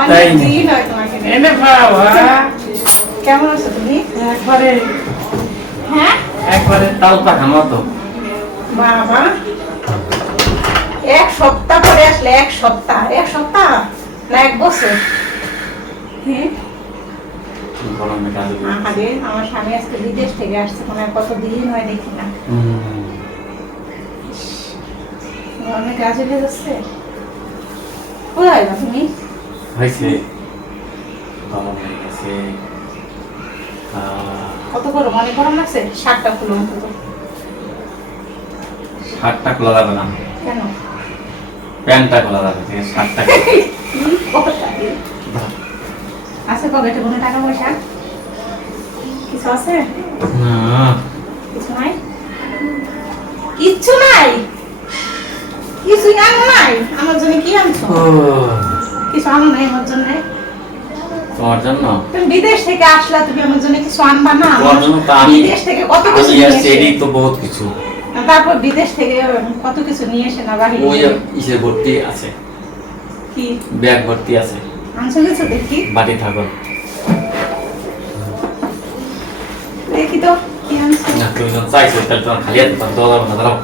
অনেক দিন হয় তোমাকে দেখি। এনে বাবা কেমন আছো তুমি? একবারে হ্যাঁ একবারে তালপা খামতো। বাবা, এক সপ্তাহ পরে আসলে। এক সপ্তাহ না এক বছর? হ্যাঁ গরমে কাজ আরে আমার স্বামী আজকে বিদেশ থেকে আসছে, মনে হয় কতদিন হয় দেখি না। গরমে কাজ হয়ে যাচ্ছে। কোথায় না তুমি? হয়েছে গরম হয়ে গেছে। কত গরম, অনেক গরম লাগছে। শার্টটা খুলো অন্তত। শার্টটা খোলা যাবে না, কেন? প্যান্টটা খোলা যাবে, ঠিক আছে? শার্টটা আছে পকেটে কোনো টাকা পয়সা কিছু আছে? না, কিছু নাই, কিচ্ছু নাই, কিছু আনো নাই। আমার জন্য কি আনছো? কিছু আনো নাই আমার জন্য? তোমার জন্য তুমি বিদেশ থেকে আসলা, তুমি আমার জন্য কিছু আনবা না? তোমার জন্য তো আমি বিদেশ থেকে কত কিছু আমি নিয়ে আসছি, এসে, এটাই তো বহুত কিছু। তারপর বিদেশ থেকে কত কিছু নিয়ে এসে না বাড়ি ওই ইসে ভর্তি আছে, কি ব্যাগ ভর্তি আছে, আনছো কিছু? দেখি বাড়ি থাকো দেখি তো কি আনছো। না। তুমি যখন চাইছো তাহলে তোমার খালি হাতে তো দেওয়া যাবে না, দাঁড়াও।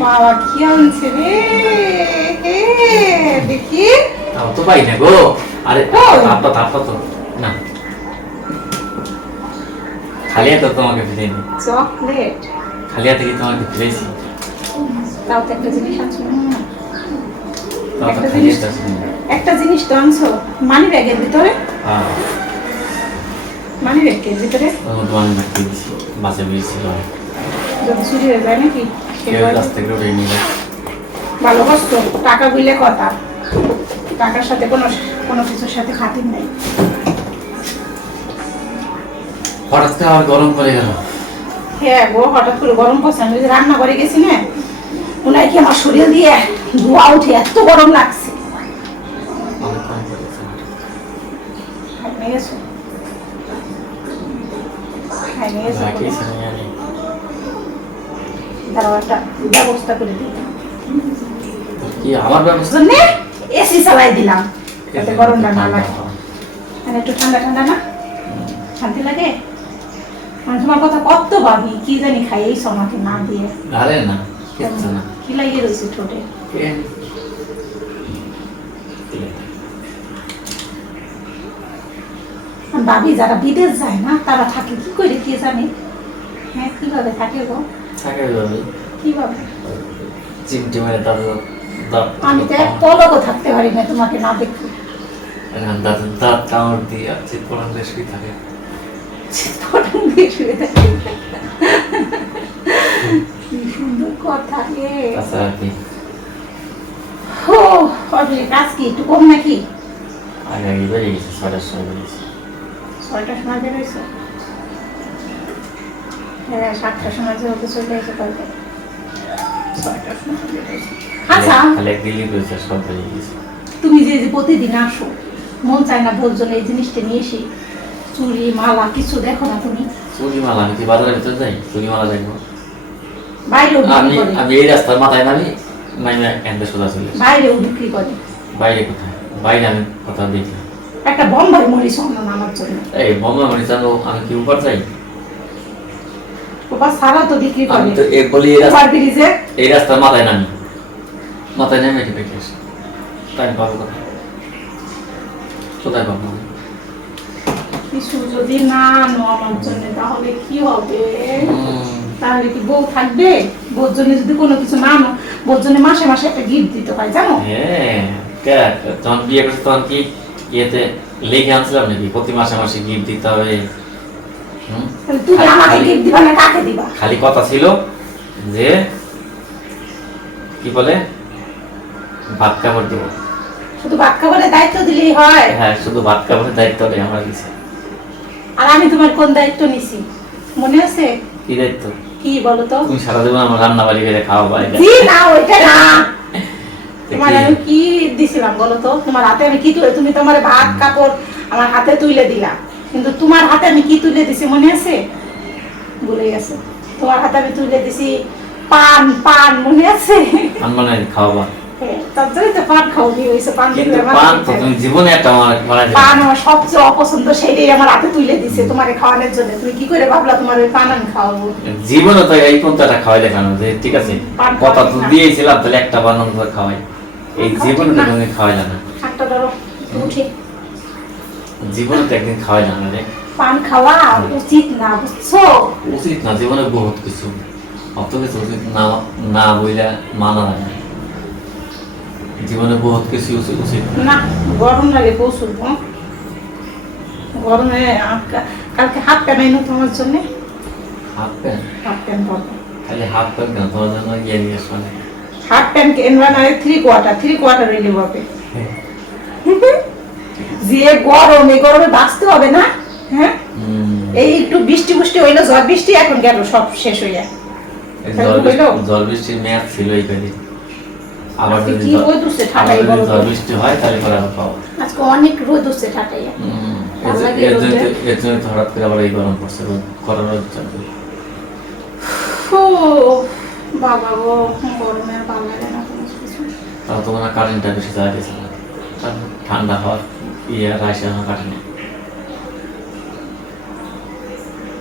বাবা কি আনছে রে, হে, দেখি। তাও তো পাই না গো। আরে কই? আপা তো না, খালি হাতে তোমাকে ফিরেনি। চকলেট? খালি হাতে কি তোমাকে ফিরেছি? তাও তো একটা জিনিস আনছো না। তাও তো একটা খালি জিনিস, হাতে আসেনি। একটা জিনিস তো আনছো। মানি ব্যাগের ভিতরে? হ্যাঁ, মানি ব্যাগের ভিতরে তোমার মাকে দিছি, বাসে বেরিয়েছিল। যদি চুরি হয়ে যায় নাকি? কেউ কাছ থেকে উঠে নিল। ভালো কষ্ট, টাকা বুঝলে কথা। টাকার সাথে কোনো কোনো কিছুর সাথে খাতির নেই। হঠাৎ করে আবার গরম পড়ে গেল। হ্যাঁ গো, হঠাৎ করে গরম পড়ছে। আমি যে রান্না করে গেছি না, ওনার কি আমার শরীর দিয়ে ধোয়া উঠে এত গরম লাগছে। অনেক কম পড়েছে। খাই গেছো? খাই গেছো? বাকি ছিল আমি। দাঁড়াও, একটা ব্যবস্থা করে দিই। কি আমার ব্যবস্থা? জন্যে এসি চালাই দিলাম যাতে গরমটা না লাগে। আর একটু ঠান্ডা ঠান্ডা না, শান্তি লাগে। মানে তোমার কথা কত ভাবি, কি জানি খাইয়েছো আমাকে না দিয়ে। আরে না, কিচ্ছু না। কি লাগিয়ে রয়েছে ঠোঁটে? ভাবি যারা বিদেশ যায় না, তারা থাকে কি করে কে জানে। হ্যাঁ, কিভাবে থাকে গো? থাকে ওইভাবে, কিভাবে? চিমটি মেরে তাদের দাঁত আমি তো এক পলকও থাকতে পারি না তোমাকে না দেখতে। দাঁতের দাঁত কামড় দিয়ে আর চিৎ পড়ান বেশ কি থাকে। কি সুন্দর কথা রে। তাছাড়া কি ও, অফিসের কাজ কি একটু কম নাকি? আগে আগে বেরিয়ে গেছে, 6টার সময় বেরিয়েছে। 6টার সময় বেরোইছো? হ্যাঁ, 7টার সময় যে অফিস চলে এসে কালকে 6টার সময় বেরোইছো। আচ্ছা, খালি এক দিল্লি করেছে, সব বেরিয়ে গেছে। তুমি যে যে প্রতিদিন আসো, মন চায় না ভোর জন্য এই জিনিসটা নিয়ে এসে চুড়ি মালা কিছু দেখো না তুমি? চুরি মালা আমি কি বাজারের ভিতরে যাই চুরি মালা দেখবো? বাইরেও আমি বিক্রি করে, আমি এই রাস্তার মাথায় নামি, মাইনা এনতে সোজা চলে আসি। বাইরেও বিক্রি করে। বাইরে কোথায়? বাইরে আমি কোথাও দেখি না। একটা বোম্বাই মরিচ অন্য আমার জন্য। এই বোমা মনে জানো আমি কি উপর যাই? ওপা সারা তো বিক্রি আমি করে। তো এক বলি ওভার ব্রিজে এই রাস্তার মাথায় নামি, মাথায় নেমে এটি দেখে আসি। তাই পাবো কোথায়? কোথায় পাবো? কিছু যদি না আনো আমার জন্য তাহলে কি হবে? তাহলে কি বউ থাকবে? বউর জন্য যদি কোনো কিছু না আনো, বউর জন্য মাসে মাসে একটা গিফট দিতে হয় জানো? হ্যাঁ, কে যখন বিয়ে করছি তখন কি ইয়েতে লিখে আনছিলাম নাকি প্রতি মাসে মাসে গিফট দিতে হবে? তাহলে তুমি আমাকে গিফট দিবা না কাকে দিবা? খালি কথা ছিল যে কি বলে ভাত কাপড় দিব। শুধু ভাত খাবারের দায়িত্ব দিলেই হয়? হ্যাঁ, শুধু ভাত কাপড়ের দায়িত্বটাই আমরা দিছি। আর আমি তোমার কোন দায়িত্ব নিছি মনে আছে? কি দায়িত্ব? কি বলো তো? তুমি সারা জীবন আমার রান্না বাড়ি করে খাওয়া বাইরে। জি না, ওইটা না। তোমার আমি কি দিছিলাম বলো তো? তোমার হাতে আমি কি তুলে, তুমি তোমার ভাত কাপড় আমার হাতে তুলে দিলা, কিন্তু তোমার হাতে আমি কি তুলে দিছি মনে আছে? ভুলে গেছে। তোমার হাতে আমি তুলে দিছি পান, পান মনে আছে? পান বানাই খাওয়াবা। তার জন্যই তো পান খাওনি হয়েছে, পান কিন্তু দিলে আমার পান খেতে তো হয়। তুমি জীবনে একটা বানাই দিলে। পান আমার সবচেয়ে অপছন্দ, সেইটাই আমার হাতে তুলে দিছে তোমারে খাওয়ানোর জন্য। তুমি কি করে ভাবলা তোমার ওই পান আমি খাওয়াবো? জীবনে তো এই পন্থাটা খাওয়াই দেখানো যে ঠিক আছে, পান কথা খাওয়াই তো না। দিয়েছিলাম, তাহলে একটা বানানো তো খাওয়াই। এই পান জীবনে খাওয়াই তো না। তুমি খাওয়াইলে না, হাতটা ধরো, উঠে। জীবনে তো একদিন খাওয়াইলে না রে। পান খাওয়া উচিত না, বুঝছো? উচিত না, জীবনে বহুত কিছু, অত কিছু উচিত না, না বইলে মানা লাগে না। জীবনে বহুত কিছু উচিত না, গরম লাগে প্রচুর। গরমে কালকে হাত প্যান্ট আইনো তোমার জন্য। হাফ প্যান্ট, হাফ প্যান্ট পরবো। খালি হাফ প্যান্ট কেন, তোমার জন্য ইয়ে নিয়ে আসবে না। হাফ প্যান্ট কিনবা না, 3/4 হইলে হবে। যে গরম, এই গরমে বাঁচতে হবে না? হ্যাঁ, এই একটু বৃষ্টি বৃষ্টি হইলো, ঝড় বৃষ্টি এখন গেল সব শেষ হইয়া। জল বৃষ্টির মেয়াদ ছিল এই কাজে, আবার আজকে যদি কি রোদ উঠছে ঠান্ডায়, আবার যদি বলো তো? জল বৃষ্টি হয় তাহলে পরে আবার পাবো। আজকে অনেক রোদ উঠছে ঠান্ডায়। ভালো লাগে রোদে। এর জন্য তো হঠাৎ করে আবার এই গরম পড়ছে, খরার রোদ চালু। ও বাবা গো, গরমে আর ভালো লাগে না কোনো কিছু। তাও তোমার কারেন্টটা বেশি জ্বালা দিয়েছে না, ঠান্ডা হওয়ার ইয়ে রাইসে আমার কাটে না,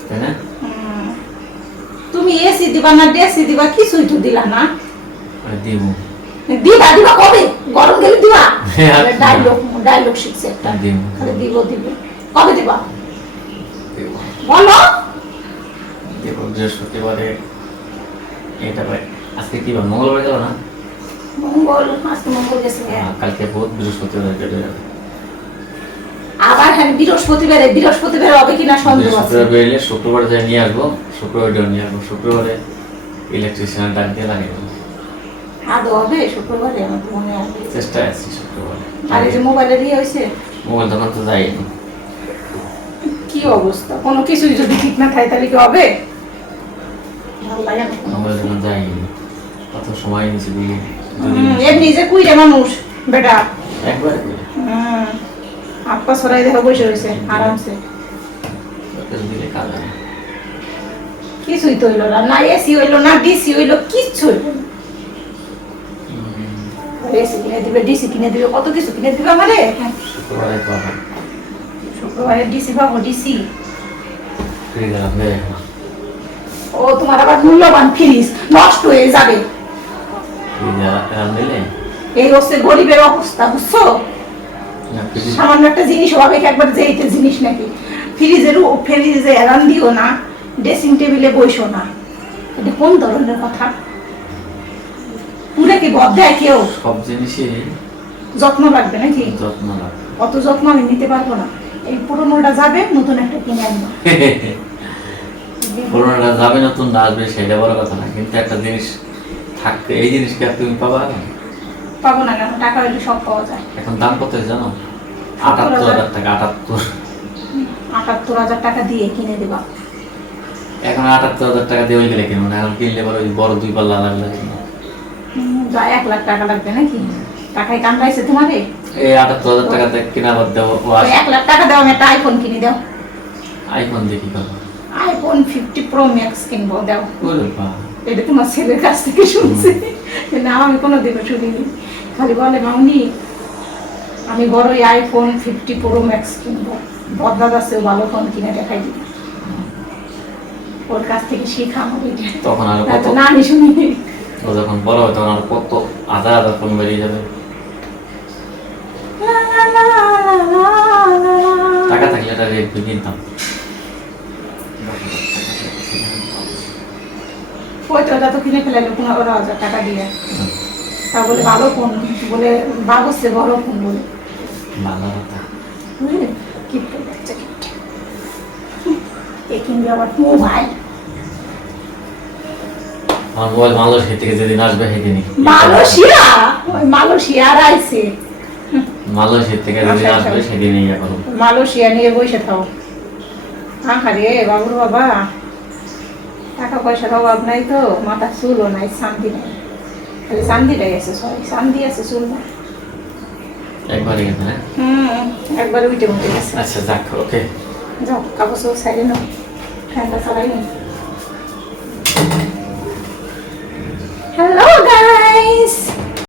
তাই না? তুমি এসি দিবা না ডেসি দিবা, কিছুই তো দিলা না। দিব দিবা দিবা কবে? গরম গেলে দিবা? হ্যাঁ। ডায়লগ শিখছে একটা, দিব খালি দিব দিব। কবে দিবা দিব বলো? দিব বৃহস্পতিবারে। এটা ভাই আজকে কি বার, মঙ্গলবার গেল না? মঙ্গল, আজকে মঙ্গল গেছে। কালকে বহুত বৃহস্পতিবার কেটে যাবে। আবার হ্যাঁ বৃহস্পতিবারে, বৃহস্পতিবারে হবে কিনা সন্দেহ আছে। বৃহস্পতিবার বেরোলে শুক্রবার যাই নিয়ে আসবো, শুক্রবারটাও নিয়ে আসবো। শুক্রবারে ইলেকট্রিশিয়ান ডাক দিয়ে লাগিয়ে দেবো। আদৌ হবে শুক্রবারে? আমার তো মনে হয়। চেষ্টায় আছি শুক্রবারে। আর এই যে মোবাইলের ইয়ে হয়েছে, মোবাইল দোকান তো যাইনি। কি অবস্থা? কোনো কিছুই যদি ঠিক না থাকে তাহলে কি হবে? ভালো লাগে না। মোবাইল দোকান যাইনি, কত সময় নিয়েছে দিলে এমনি যে কুইরে মানুষ বেটা, একবার আপা সরাই দেখা বসে রয়েছে আরামসে। দিলে কাজ হয় না। কিছুই তো হইলো না, না এসি হইলো না ডিসি হইলো, কিচ্ছু হইলো না। এসি কিনে দিবে, ডিসি কিনে দিবে, কত কিছু কিনে দিবে আমারে। শুক্রবারে পাবো, শুক্রবারে ডিসি পাবো, ডিসি। ফ্রিজ রাখবে। ও তোমার আবার মূল্যবান ফ্রিজ নষ্ট হয়ে যাবে। ফ্রিজ রাখলে এই হচ্ছে গরিবের অবস্থা, বুঝছো? সামান্য একটা জিনিস হবে একবার যেইতে জিনিস নাকি। ফ্রিজে এরান দিও না, ড্রেসিং টেবিলে বসো না, এটা কোন ধরনের কথা? পুরে কি বদ দেয় কেউ? সব জিনিসই যত্ন লাগবে নাকি? যত্ন লাগে। অত যত্ন আমি নিতে পারবো না। এই পুরোনোটা যাবে, নতুন একটা কিনে আনবো। পুরোনোটা যাবে, নতুন আসবে, সেটা বড় কথা না, কিন্তু একটা জিনিস থাকতে, এই জিনিসকে আর তুমি পাবা না। পাবো না কেন? টাকা হইলে সব পাওয়া যায়। এখন দাম কত জানো? ৭৮,০০০ টাকা। ৭৮,০০০ টাকা দিয়ে কিনে দেবা। এখন ৭৮,০০০ টাকা দিয়ে ওই গেলে কিনবো না, এখন কিনলে পরে ওই বড় ২ পাল্লা লাগবে। যা ১ লাখ টাকা লাগবে নাকি? টাকায় কামড়াইছে তোমারে? এই ৭৮,০০০ টাকাতে কিনা বাদ দেবো। ১ লাখ টাকা দাও, আমি একটা আইফোন কিনে দাও। আইফোন দিয়ে কি করবো? আইফোন 50 প্রো ম্যাক্স কিনবো, দাও। ওরে বাবা। এটা তোমার ছেলের কাছ থেকে শুনছি, না আমি কোনো দিনও শুনিনি। খালি বলে মামনি আমি বড়ই আইফোন 50 প্রো ম্যাক্স কিনবো, বদলাদ আছে ভালো ফোন কিনে দেখাই দিই। ওর কাছ থেকে শিখাম এটা। তখন আর কত, না আমি শুনিনি। ও যখন বড় হয় তখন আর কত হাজার হাজার ফোন বেরিয়ে যাবে। টাকা থাকলে এটা রেট কিনতাম। ওইটা তো কিনে ফেলাইলো ১৫,০০০ টাকা দিয়ে। তা বলে ভালো ফোন, বলে বাবুসে বড় ফোন বলে। ভালো কথা। কিপটে বাচ্চা কিপটে। এ কিনবে আবার মোবাইল। আমার মোবাইল মালয়েশিয়া থেকে যেদিন আসবে সেদিনই। মালয়েশিয়া? ওই মালয়েশিয়া আইছে। মালয়েশিয়া থেকে যেদিন আসবে সেদিনই ইয়ে করবো। মালয়েশিয়া নিয়ে বসে থাও। আরে বাবুর বাবা, টাকা পয়সার অভাব নাই তো, মাথা চুলও নাই, শান্তি নাই। খালি শান্তিটাই আছে, সরি শান্তি আছে, চুল না। একবারই গেছে না? একবার উঠে উঠে গেছে। আচ্ছা যাক, ওকে। যাও কাপড় সাইডে নাও, ঠান্ডা চালাই নি।